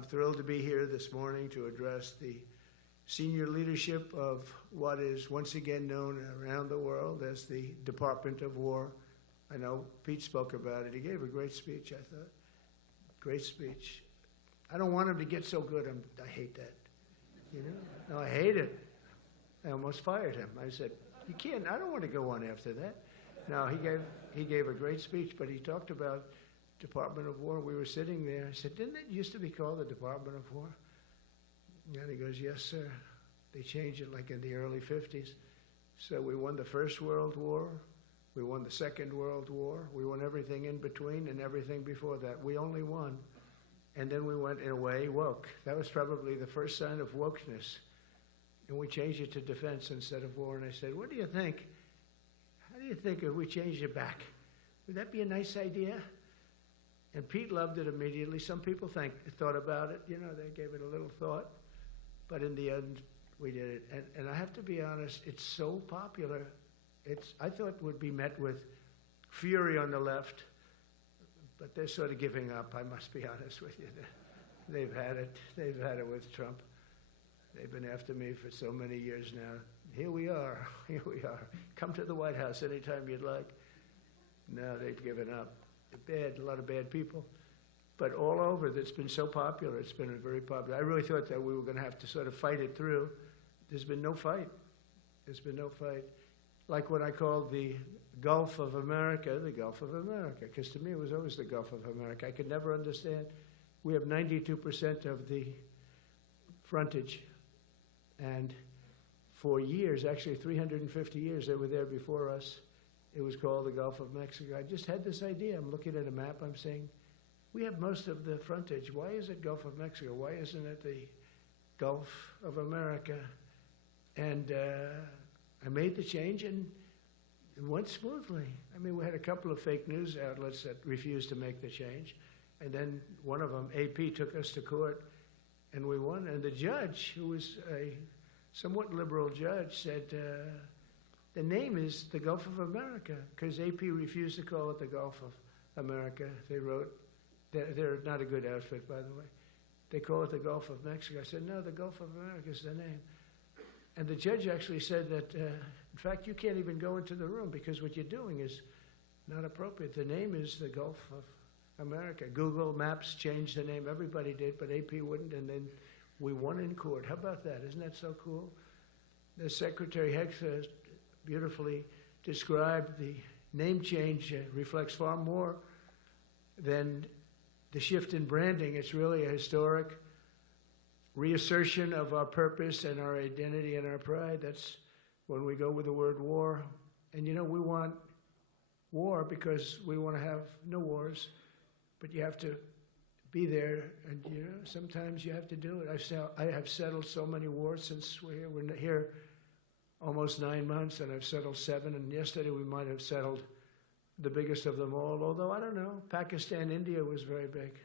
I'm thrilled to be here this morning to address the senior leadership of what is once again known around the world as the Department of War. I know Pete spoke about it. He gave a great speech, I thought. Great speech. I don't want him to get so good. I hate that. You know? No, I hate it. I almost fired him. I said, you can't, I don't want to go on after that. No, he gave a great speech, but he talked about Department of War. We were sitting there. I said, didn't it used to be called the Department of War? And he goes, yes, sir. They changed it like in the early 50s. So we won the First World War. We won the Second World War. We won everything in between and everything before that. We only won. And then we went, in a way, woke. That was probably the first sign of wokeness. And we changed it to defense instead of war. And I said, what do you think? How do you think if we changed it back? Would that be a nice idea? And Pete loved it immediately. Some people thought about it. You know, they gave it a little thought. But in the end, we did it. And I have to be honest, it's so popular. I thought it would be met with fury on the left. But they're sort of giving up, I must be honest with you. They've had it. They've had it with Trump. They've been after me for so many years now. Here we are. Here we are. Come to the White House anytime you'd like. No, they've given up. Bad, a lot of bad people. But all over, it's been so popular. It's been very popular. I really thought that we were going to have to sort of fight it through. There's been no fight. There's been no fight. Like what I called the Gulf of America, the Gulf of America, because to me it was always the Gulf of America. I could never understand. We have 92% of the frontage. And for years, actually 350 years, they were there before us. It was called the Gulf of Mexico. I just had this idea. I'm looking at a map. I'm saying, we have most of the frontage. Why is it Gulf of Mexico? Why isn't it the Gulf of America? And I made the change, and it went smoothly. I mean, we had a couple of fake news outlets that refused to make the change. And then one of them, AP, took us to court, and we won. And the judge, who was a somewhat liberal judge, said, the name is the Gulf of America, because AP refused to call it the Gulf of America. They wrote, they're not a good outfit, by the way. They call it the Gulf of Mexico. I said, no, the Gulf of America is the name. And the judge actually said that, in fact, you can't even go into the room because what you're doing is not appropriate. The name is the Gulf of America. Google Maps changed the name. Everybody did, but AP wouldn't, and then we won in court. How about that? Isn't that so cool? The Secretary Hegseth beautifully described the name change reflects far more than the shift in branding. It's really a historic reassertion of our purpose and our identity and our pride. That's when we go with the word war. And you know, we want war because we want to have no wars, but you have to be there, and you know, sometimes you have to do it. I have settled so many wars since we're here. We're here almost 9 months, and I've settled 7, and yesterday we might have settled the biggest of them all, although I don't know, Pakistan, India was very big.